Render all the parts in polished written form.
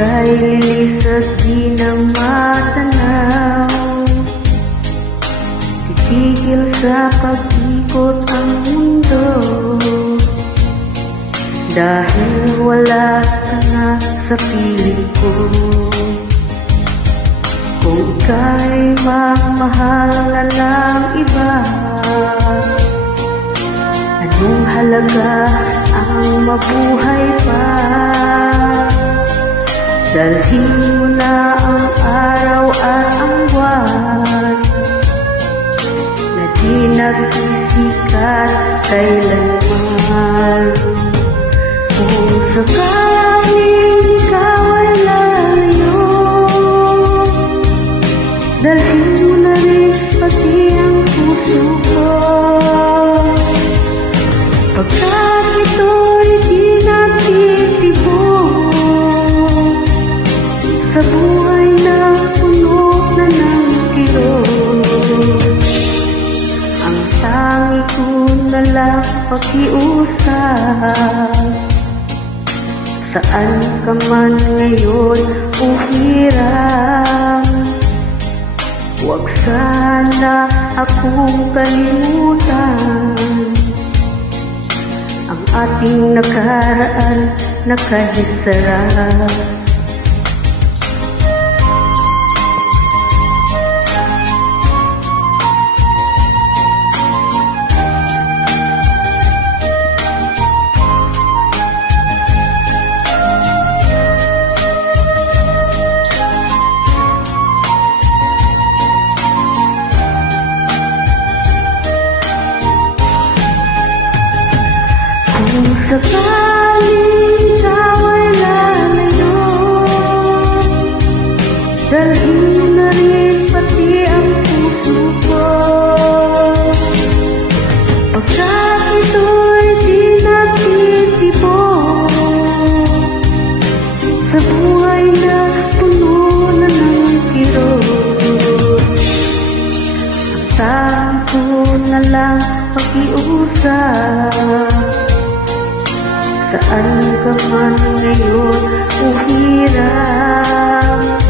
ika'y lilis at di na matanaw. Titigil sa pag-ikot ang mundo, dahil wala ka na sa piling ko. Kung ika'y magmahal na ng iba, anong halaga ang mabuhay pa? Dalhin mo na ang araw at ang buwan na di nagsisikat kailanman. Kung sakaling ikaw ay lalayo, dalhin mo na rin pati ang puso ko. Pagkat ito'y di natitibok sa buhay na puno na ng kirot, ang tangi ko na lang pakiusap. Saan ka man ngayon o hirap, huwag sana akong kalimutan. Ang ating nakaraan na kahit sarap, kung sakaling ikaw ay lalayo, dalhin mo na rin pati ang puso ko. Pagkat ito'y di natitibok sa buhay na puno na ng kirot, ang tangi ko na lang pakiusap. Saan ka man ngayon o hirap,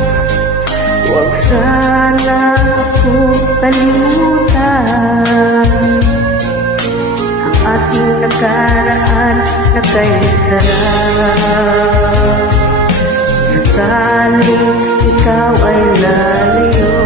huwag sana akong kalimutan. Ang ating nakaraan na kay sarap. Sakaling ikaw ay lalayo,